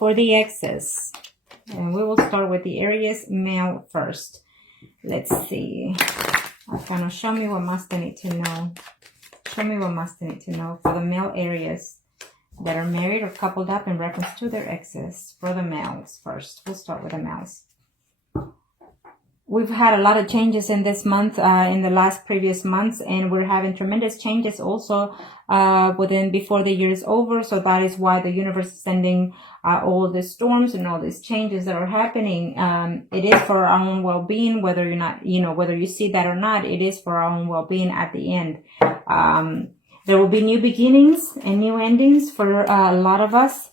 for the exes. And we will start with the Aries male first. Let's see. Kind of show me what must they need to know. Show me what must they need to know for the male Aries that are married or coupled up in reference to their exes. For the males first. We'll start with the males. We've had a lot of changes in this month, in the last previous months, and we're having tremendous changes also before the year is over. So that is why the universe is sending all the storms and all these changes that are happening. It is for our own well-being, whether you're not, whether you see that or not, it is for our own well-being at the end. There will be new beginnings and new endings for a lot of us.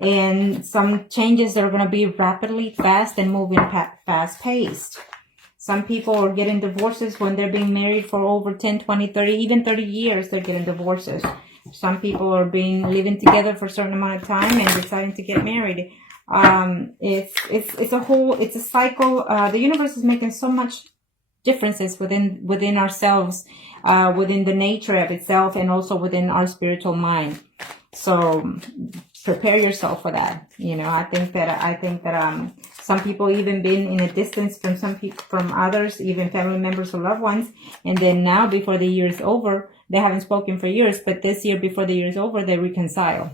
And some changes that are going to be rapidly fast and moving fast-paced. Some people are getting divorces when they're being married for over 10, 20, 30, even 30 years, they're getting divorces. Some people are living together for a certain amount of time and deciding to get married. It's a cycle. The universe is making so much differences within ourselves, within the nature of itself, and also within our spiritual mind. So prepare yourself for that. I think that some people even been in a distance from others, even family members or loved ones, and then now before the year is over, they haven't spoken for years, but this year before the year is over, they reconcile.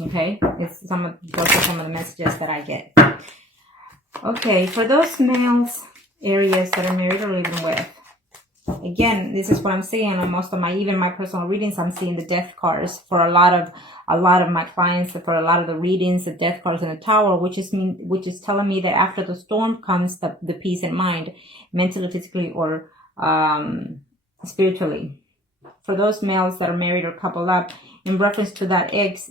Okay, those are some of the messages that I get. Okay, for those males Aries that are married or living with. Again, this is what I'm seeing on most of my personal readings. I'm seeing the death cards for a lot of my clients. For a lot of the readings, the death cards in the Tower, which is telling me that after the storm comes the peace in mind, mentally, physically, or spiritually. For those males that are married or coupled up, in reference to that ex,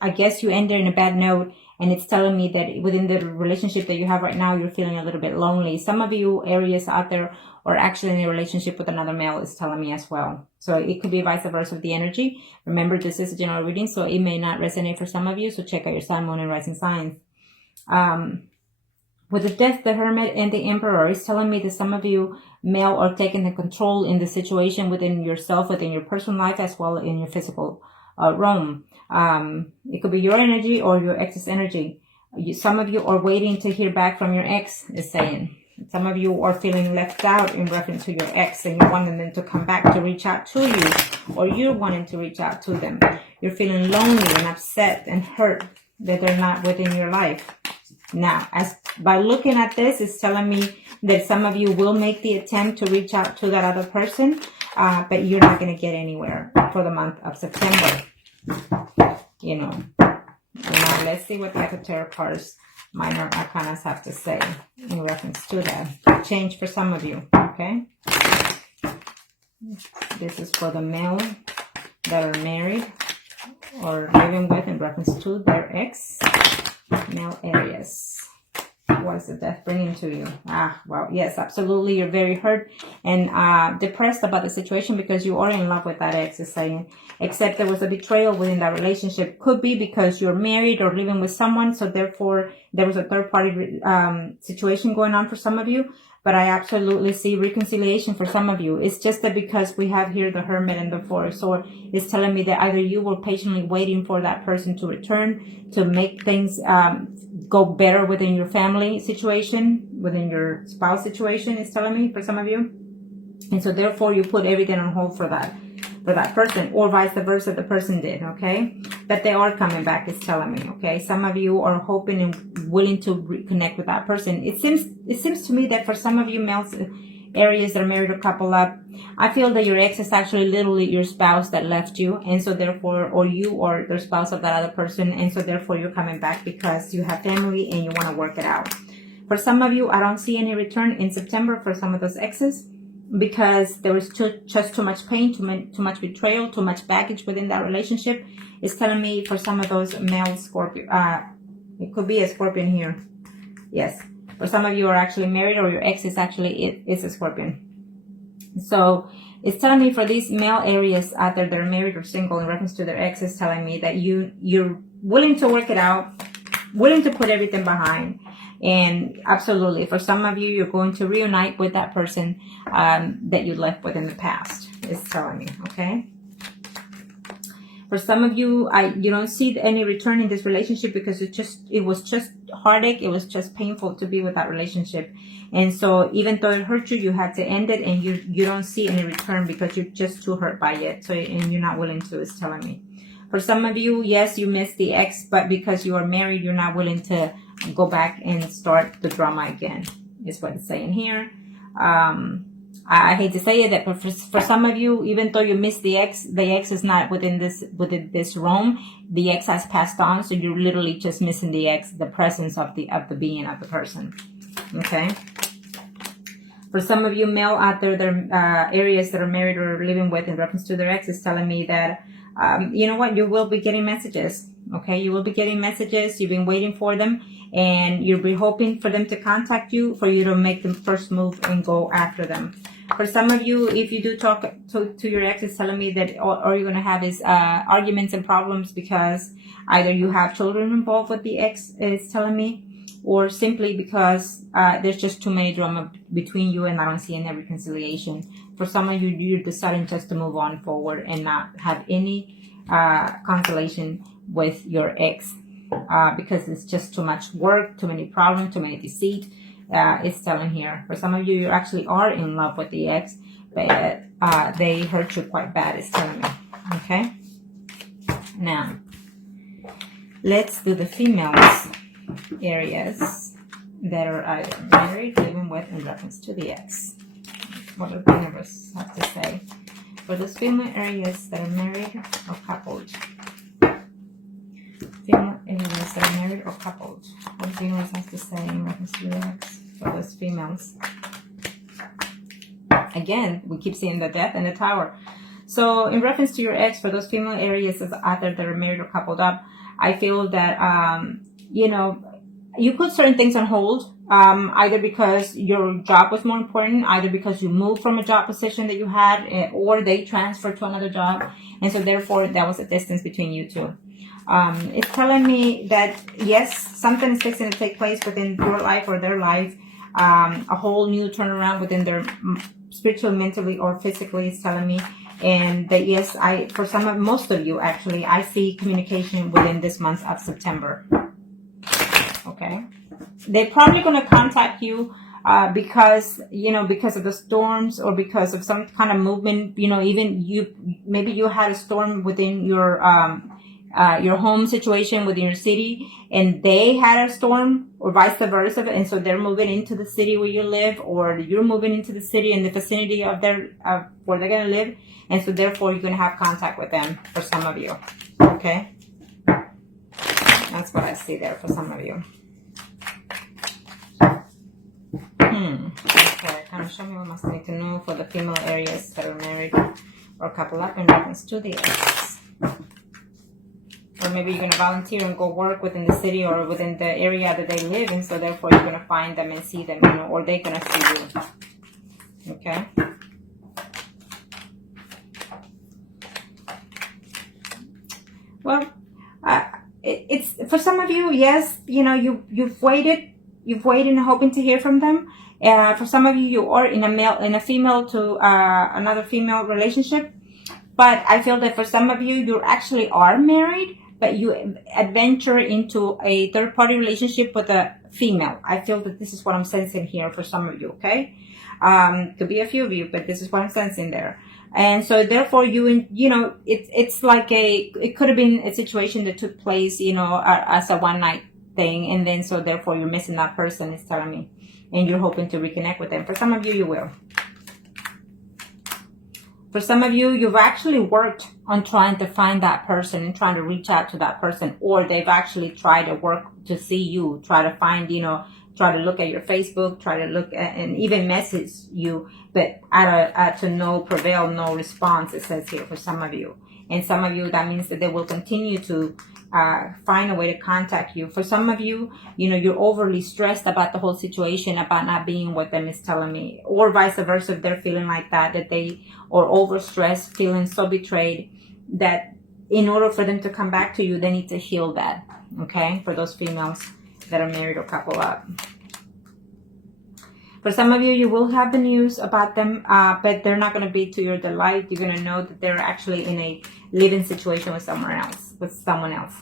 I guess you ended in a bad note. And it's telling me that within the relationship that you have right now, you're feeling a little bit lonely. Some of you Aries out there are actually in a relationship with another male, is telling me as well. So it could be vice versa with the energy. Remember, this is a general reading, so it may not resonate for some of you. So check out your sun, moon, and rising signs. With the Death, the Hermit, and the Emperor, it's telling me that some of you male are taking the control in the situation within yourself, within your personal life, as well in your physical realm. It could be your energy or your ex's energy. Some of you are waiting to hear back from your ex, is saying. Some of you are feeling left out in reference to your ex, and you're wanting them to come back to reach out to you, or you're wanting to reach out to them. You're feeling lonely and upset and hurt that they're not within your life. Now, by looking at this, it's telling me that some of you will make the attempt to reach out to that other person, but you're not going to get anywhere for the month of September. Let's see what the tarot cards, minor arcanas, have to say in reference to that. Change for some of you, okay? This is for the male that are married or living with in reference to their ex. Male Aries. What is the death bringing to you? Well, yes, absolutely. You're very hurt and depressed about the situation because you are in love with that ex, is saying. Except there was a betrayal within that relationship. Could be because you're married or living with someone, so therefore there was a third-party situation going on for some of you. But I absolutely see reconciliation for some of you. It's just that because we have here the Hermit and the Four of Swords, it's telling me that either you were patiently waiting for that person to return to make things go better within your family situation, within your spouse situation, it's telling me for some of you. And so therefore you put everything on hold for that person, or vice versa, the person did, okay? But they are coming back, it's telling me, okay? Some of you are hoping and willing to reconnect with that person. It seems to me that for some of you males, Aries that are married or couple up, I feel that your ex is actually literally your spouse that left you, and so therefore, or you are the spouse of that other person, and so therefore you're coming back because you have family and you want to work it out. For some of you, I don't see any return in September for some of those exes, because there was just too much pain, too much betrayal, too much baggage within that relationship. It's telling me for some of those male Scorpio, it could be a Scorpion here. Yes. For some of you are actually married, or your ex is actually is a Scorpion. So it's telling me for these male Aries out there that are married or single in reference to their ex, is telling me that you're willing to work it out, willing to put everything behind. And absolutely, for some of you, you're going to reunite with that person that you left with in the past. It's telling me, okay? For some of you, you don't see any return in this relationship because it was just heartache. It was just painful to be with that relationship. And so even though it hurt you, you had to end it, and you don't see any return because you're just too hurt by it. So, and you're not willing to, it's telling me. For some of you, yes, you missed the ex, but because you are married, you're not willing to go back and start the drama again, is what it's saying here. I hate to say it, but for some of you, even though you missed the ex is not within this realm. The ex has passed on, so you're literally just missing the ex, the presence of the being of the person. Okay. For some of you male out there, there are areas that are married or living with in reference to their ex, is telling me that you know what, you will be getting messages. Okay, you will be getting messages. You've been waiting for them, and you'll be hoping for them to contact you, for you to make the first move and go after them. For some of you, if you do talk to your ex, it's telling me that all you're going to have is arguments and problems because either you have children involved with the ex, it's telling me, or simply because there's just too many drama between you and I don't see any reconciliation. For some of you, you're deciding just to move on forward and not have any consolation with your ex because it's just too much work, too many problems, too many deceit. It's telling here. For some of you, you actually are in love with the ex, but they hurt you quite bad, it's telling me. Okay? Now, let's do the females areas that are either married, living with, in reference to the ex. What does the universe have to say for those female areas that are married or coupled? Female areas that are married or coupled. What does the universe have to say in reference to the ex for those females? Again, we keep seeing the death and the tower. So in reference to your ex, for those female areas out there that are married or coupled up, I feel that, you know, you put certain things on hold, either because your job was more important, either because you moved from a job position that you had, or they transferred to another job. And so therefore, there was a distance between you two. It's telling me that, yes, something is fixing to take place within your life or their life. A whole new turnaround within their spiritually, mentally, or physically, it's telling me. And that, yes, for most of you, actually, I see communication within this month of September. Okay. They're probably going to contact you because, you know, because of the storms or because of some kind of movement, you know, maybe you had a storm within your home situation within your city, and they had a storm, or vice versa, and so they're moving into the city where you live, or you're moving into the city in the vicinity of where they're going to live, and so therefore you're going to have contact with them for some of you. Okay, that's what I see there for some of you. Okay, kind of show me what must need to know for the female areas that are married or couple up in reference to the ex. Or maybe you're going to volunteer and go work within the city or within the area that they live in, so therefore you're going to find them and see them, you know, or they're going to see you. Okay? Well, it's for some of you, yes, you know, you've waited and hoping to hear from them. For some of you, you are in a female to another female relationship. But I feel that for some of you actually are married, but you adventure into a third-party relationship with a female. I feel that this is what I'm sensing here for some of you, okay? Could be a few of you, but this is what I'm sensing there. And so therefore you know, it's like it could have been a situation that took place, you know, as a one-night thing. And then so therefore you're missing that person, it's telling me. And you're hoping to reconnect with them. For some of you, you will. For some of you, you've actually worked on trying to find that person and trying to reach out to that person, or they've actually tried to work to see you, try to find, you know, try to look at your Facebook, try to look at, and even message you, but to no prevail, no response, it says here for some of you. And some of you, that means that they will continue to find a way to contact you. For some of you, you know, you're overly stressed about the whole situation, about not being with them, is telling me, or vice versa, if they're feeling like that they or overstressed, feeling so betrayed that in order for them to come back to you, they need to heal that. Okay, for those females that are married or couple up. For some of you, you will have the news about them, but they're not going to be to your delight. You're going to know that they're actually in living situation with someone else.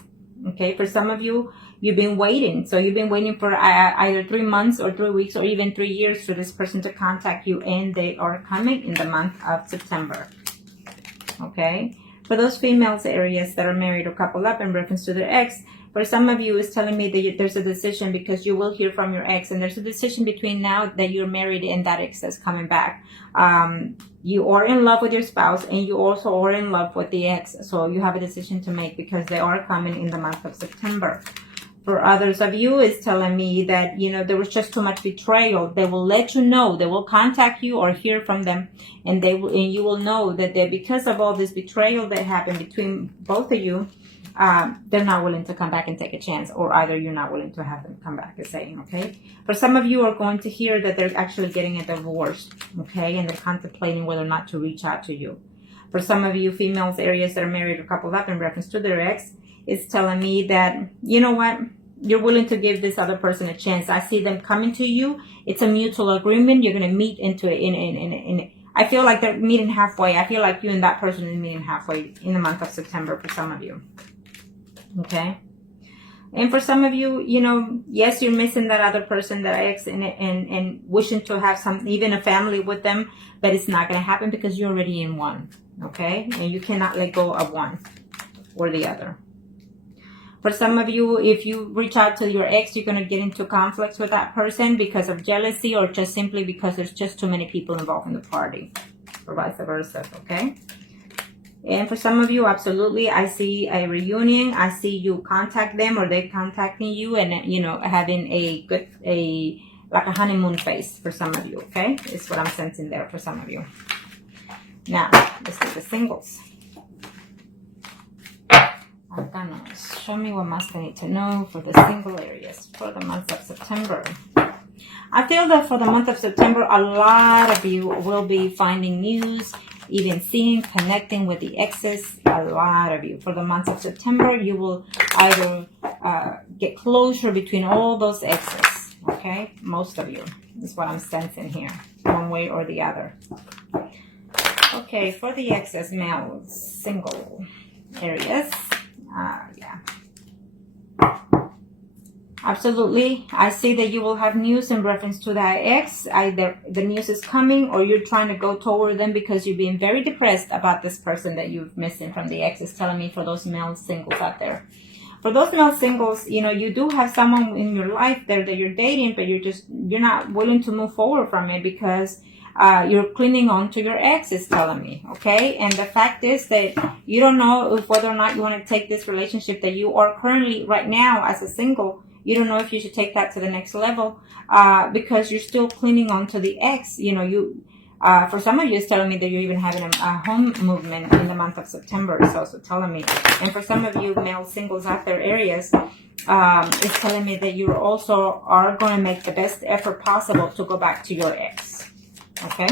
Okay, for some of you, you've been waiting. So you've been waiting for either 3 months or 3 weeks or even 3 years for this person to contact you, and they are coming in the month of September. Okay, for those females, Aries, that are married or coupled up in reference to their ex, for some of you, it's telling me that there's a decision, because you will hear from your ex, and there's a decision between now that you're married and that ex that's coming back. You are in love with your spouse, and you also are in love with the ex. So you have a decision to make, because they are coming in the month of September. For others of you, it's telling me that, you know, there was just too much betrayal. They will let you know. They will contact you or hear from them, and you will know that because of all this betrayal that happened between both of you, they're not willing to come back and take a chance, or either you're not willing to have them come back, is saying. Okay, for some of you are going to hear that they're actually getting a divorce. Okay, and they're contemplating whether or not to reach out to you. For some of you females, Aries, that are married or coupled up in reference to their ex, it's telling me that, you know what, you're willing to give this other person a chance. I see them coming to you. It's a mutual agreement. You're going to meet into it I feel like they're meeting halfway. I feel like you and that person are meeting halfway in the month of September for some of you. Okay, and for some of you, you know, yes, you're missing that other person, that ex, and wishing to have even a family with them, but it's not going to happen because you're already in one. Okay, and you cannot let go of one or the other. For some of you, if you reach out to your ex, you're going to get into conflicts with that person because of jealousy, or just simply because there's just too many people involved in the party, or vice versa. Okay. And for some of you, absolutely, I see a reunion. I see you contact them, or they contacting you, and, you know, having like a honeymoon phase for some of you. Okay, it's what I'm sensing there for some of you. Now let's do the singles. Arcanos, show me what must I need to know for the single areas for the month of September. I feel that for the month of September, a lot of you will be finding news, even seeing, connecting with the exes. A lot of you. For the month of September, you will either get closure between all those exes. Okay? Most of you is what I'm sensing here, one way or the other. Okay, for the exes, male, single areas. Yeah. Absolutely. I see that you will have news in reference to that ex. Either the news is coming, or you're trying to go toward them because you're being very depressed about this person that you've missing from the ex. Is telling me for those male singles out there. For those male singles, you know, you do have someone in your life there that you're dating, but you're not willing to move forward from it because you're clinging on to your ex, is telling me. Okay, and the fact is that you don't know whether or not you want to take this relationship that you are currently right now as a single. You don't know if you should take that to the next level because you're still clinging on to the ex. You know, for some of you, it's telling me that you're even having a home movement in the month of September. It's also telling me. And for some of you male singles out there, Aries, it's telling me that you also are going to make the best effort possible to go back to your ex. Okay?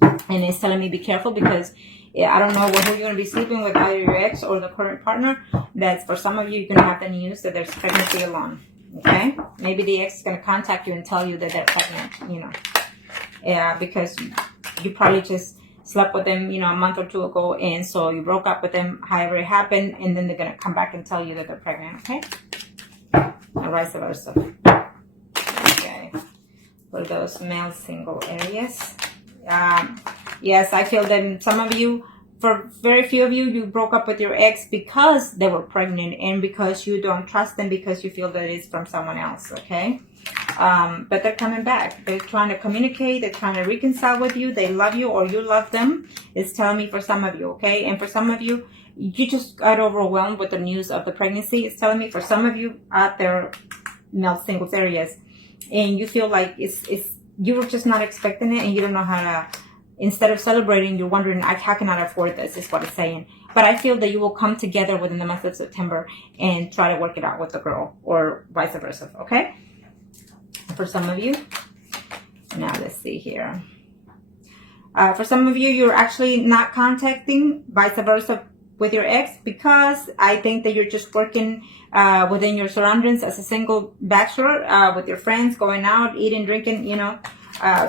And it's telling me be careful because I don't know who you're going to be sleeping with, either your ex or the current partner. That's for some of you, you're going to have the news that there's pregnancy along. Okay? Maybe the ex is going to contact you and tell you that they're pregnant, you know. Yeah, because you probably just slept with them, you know, a month or two ago, and so you broke up with them, however it happened, and then they're going to come back and tell you that they're pregnant, okay? Or vice versa. Okay. For those male single areas. Yes, I feel that some of you, for very few of you, you broke up with your ex because they were pregnant and because you don't trust them because you feel that it's from someone else, okay? But they're coming back. They're trying to communicate. They're trying to reconcile with you. They love you or you love them. It's telling me for some of you, okay? And for some of you, you just got overwhelmed with the news of the pregnancy. It's telling me for some of you out there, male singles areas, and you feel like you were just not expecting it and you don't know how to, instead of celebrating, you're wondering, how can I afford this, is what it's saying. But I feel that you will come together within the month of September and try to work it out with the girl or vice versa, okay? For some of you. Now let's see here. For some of you, you're actually not contacting vice versa with your ex because I think that you're just working within your surroundings as a single bachelor with your friends, going out, eating, drinking, you know.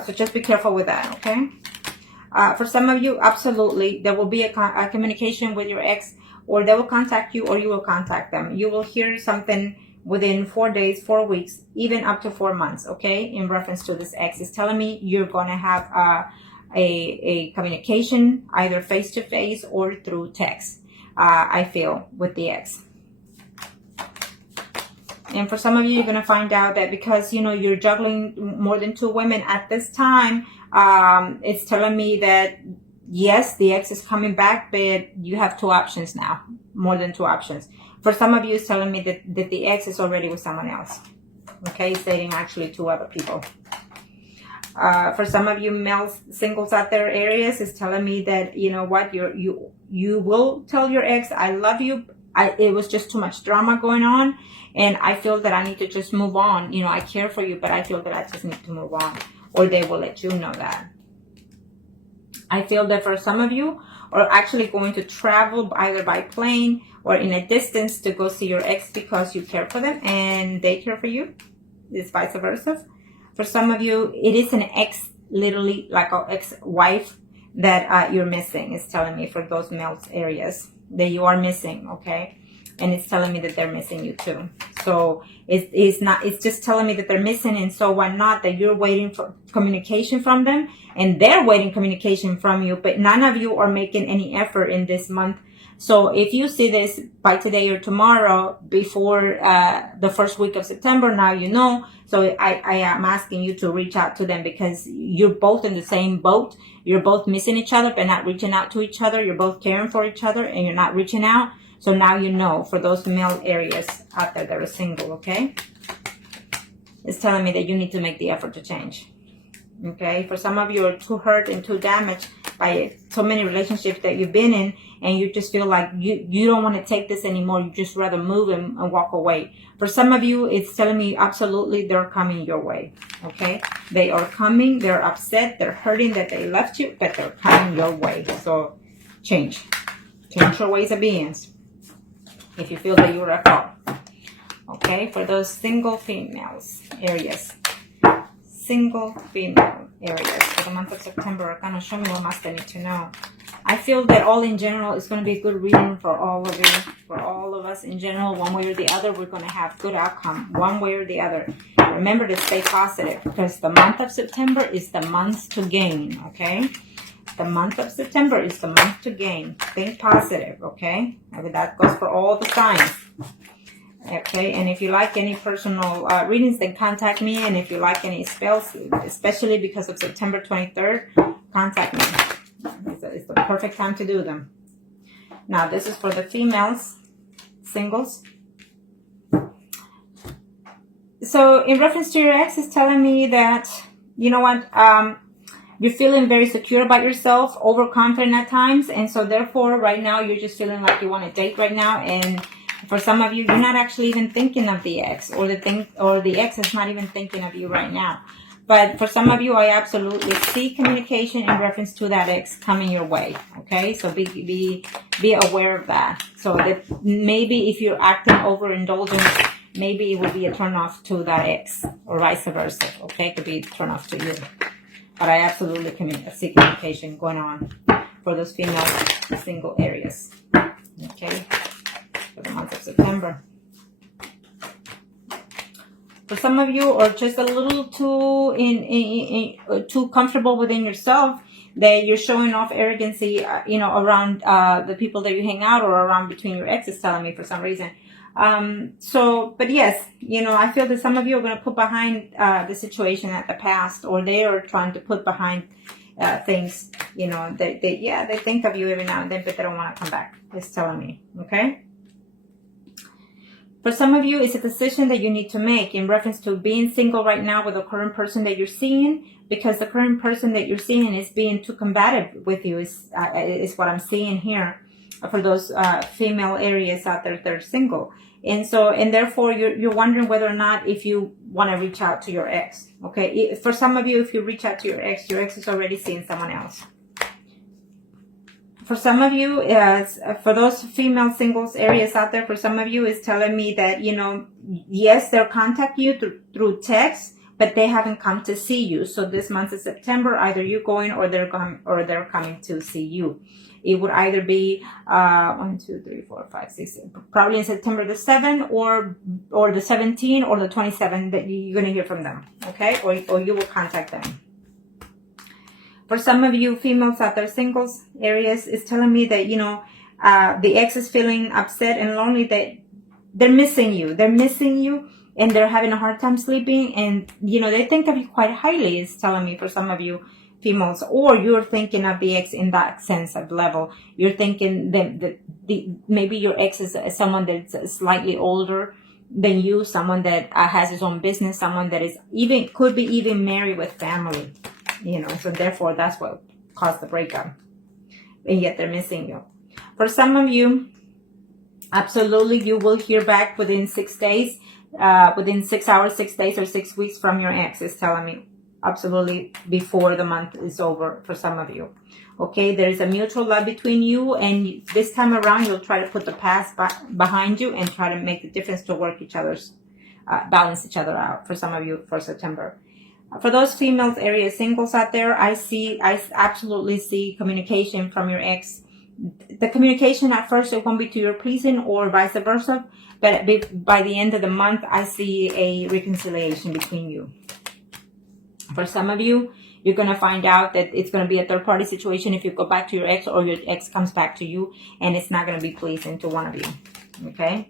So just be careful with that, okay? For some of you, absolutely, there will be a communication with your ex, or they will contact you, or you will contact them. You will hear something within 4 days, 4 weeks, even up to 4 months, okay, in reference to this ex. It's telling me you're going to have a communication, either face-to-face or through text, I feel, with the ex. And for some of you, you're going to find out that because, you know, you're juggling more than 2 women at this time, it's telling me that, yes, the ex is coming back, but you have 2 options now, more than 2 options. For some of you, it's telling me that the ex is already with someone else. Okay, it's dating actually 2 other people. For some of you male singles out there, Aries, is telling me that, you know what, you will tell your ex, I love you. It was just too much drama going on, and I feel that I need to just move on. You know, I care for you, but I feel that I just need to move on, or they will let you know that. I feel that for some of you are actually going to travel either by plane or in a distance to go see your ex because you care for them and they care for you. It's vice versa. For some of you, it is an ex, literally like an ex-wife that you're missing. It's telling me for those male areas that you are missing, okay? And it's telling me that they're missing you too. So it's just telling me that they're missing, and so why not that you're waiting for communication from them and they're waiting communication from you, but none of you are making any effort in this month. So if you see this by today or tomorrow before the first week of September, now you know. So I am asking you to reach out to them because you're both in the same boat. You're both missing each other but not reaching out to each other. You're both caring for each other and you're not reaching out. So now you know, for those male areas out there that are single, okay? It's telling me that you need to make the effort to change. Okay, for some of you are too hurt and too damaged by so many relationships that you've been in, and you just feel like you don't want to take this anymore. You just rather move and walk away. For some of you, it's telling me absolutely they're coming your way. Okay, they are coming. They're upset. They're hurting that they left you, but they're coming your way. So change your ways of being if you feel that you're at fault. Okay, for those single females areas. Single female areas for the month of September, kind of show me what must I need to know. I feel that all in general is going to be a good reading for all of you, for all of us in general. One way or the other, we're going to have good outcome, one way or the other. Remember to stay positive because the month of September is the month to gain, okay? The month of September is the month to gain. Think positive, okay? I mean, that goes for all the signs. Okay, and if you like any personal readings, then contact me. And if you like any spells, especially because of September 23rd, contact me. It's the perfect time to do them. Now, this is for the females, singles. So, in reference to your ex, it's telling me that, you know what, you're feeling very secure about yourself, overconfident at times. And so, therefore, right now, you're just feeling like you want to date right now. And for some of you, you're not actually even thinking of the ex, or the ex is not even thinking of you right now. But for some of you, I absolutely see communication in reference to that ex coming your way. Okay, so be aware of that. So that maybe if you're acting overindulgent, maybe it would be a turnoff to that ex, or vice versa. Okay, it could be a turnoff to you. But I absolutely see communication going on for those female single areas. Okay. For the month of September. For some of you are just a little too too comfortable within yourself that you're showing off arrogancy, around the people that you hang out or around between your exes, telling me for some reason. But yes, I feel that some of you are going to put behind the situation at the past, or they are trying to put behind things, they think of you every now and then, but they don't want to come back. It's telling me, okay? For some of you, it's a decision that you need to make in reference to being single right now with the current person that you're seeing, because the current person that you're seeing is being too combative with you, is what I'm seeing here for those female areas out there that are single. And therefore, you're wondering whether or not if you want to reach out to your ex. Okay, for some of you, if you reach out to your ex is already seeing someone else. For some of you, for those female singles areas out there, for some of you, it's telling me that, yes, they'll contact you through text, but they haven't come to see you. So this month of September, either you're going or they're coming to see you. It would either be 1, 2, 3, 4, 5, 6, probably in September the 7th or the 17th or the 27th that you're going to hear from them, okay? Or you will contact them. For some of you females out there, singles, Aries, is telling me that, you know, the ex is feeling upset and lonely, that they're missing you. They're missing you and they're having a hard time sleeping. And, you know, they think of you quite highly, is telling me, for some of you females. Or you're thinking of the ex in that sense of level. You're thinking that maybe your ex is someone that's slightly older than you, someone that has his own business, someone that is could be even married with family. You know, so therefore that's what caused the breakup. And yet they're missing you. For some of you, absolutely, you will hear back within 6 days, within 6 hours, 6 days, or 6 weeks from your ex, is telling me. Absolutely, before the month is over for some of you. Okay, there is a mutual love between you, and this time around you'll try to put the past behind you and try to make the difference to work balance each other out, for some of you, for September. For those females, Aries singles out there, I absolutely see communication from your ex. The communication at first, it won't be to your pleasing or vice versa, but by the end of the month, I see a reconciliation between you. For some of you, you're going to find out that it's going to be a third-party situation if you go back to your ex, or your ex comes back to you, and it's not going to be pleasing to one of you. Okay?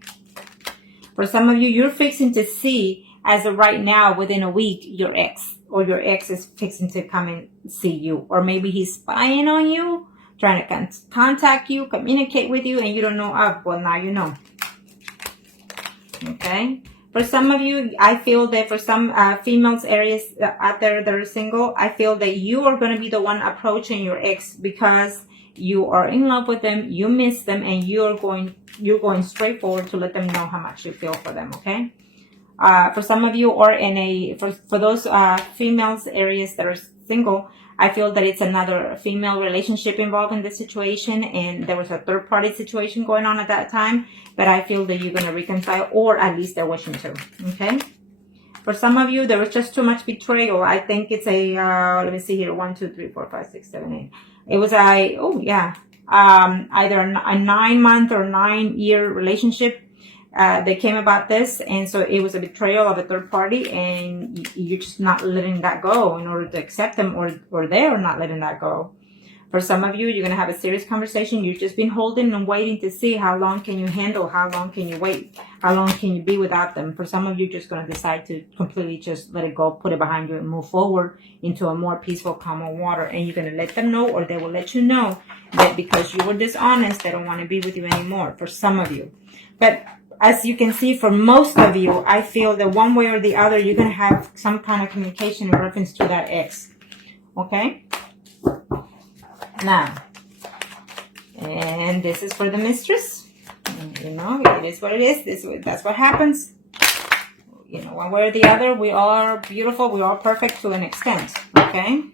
For some of you, you're fixing to see, as of right now, within a week, your ex, or your ex is fixing to come and see you. Or maybe he's spying on you, trying to contact you, communicate with you, and you don't know of. Well, now you know. Okay? For some of you, I feel that for some females, Aries out there that are single, I feel that you are going to be the one approaching your ex because you are in love with them, you miss them, and you're going straight forward to let them know how much you feel for them, okay? For some of you, or for those females, Aries that are single, I feel that it's another female relationship involved in this situation, and there was a third-party situation going on at that time, but I feel that you're going to reconcile, or at least they're wishing to, okay? For some of you, there was just too much betrayal. I think it's a, let me see here, 1, 2, 3, 4, 5, 6, 7, 8. It was either a 9-month or 9-year relationship. They came about this, and so it was a betrayal of a third party, and you're just not letting that go in order to accept them, or they're not letting that go. For some of you, you're going to have a serious conversation. You've just been holding and waiting to see how long can you handle, how long can you wait, how long can you be without them. For some of you, just going to decide to completely just let it go, put it behind you, and move forward into a more peaceful, calmer water. And you're going to let them know, or they will let you know, that because you were dishonest, they don't want to be with you anymore, for some of you. But as you can see, for most of you, I feel that one way or the other, you're going to have some kind of communication in reference to that ex. Okay? Now, and this is for the mistress. You know, it is what it is. That's what happens. You know, one way or the other, we are beautiful. We are perfect to an extent. Okay?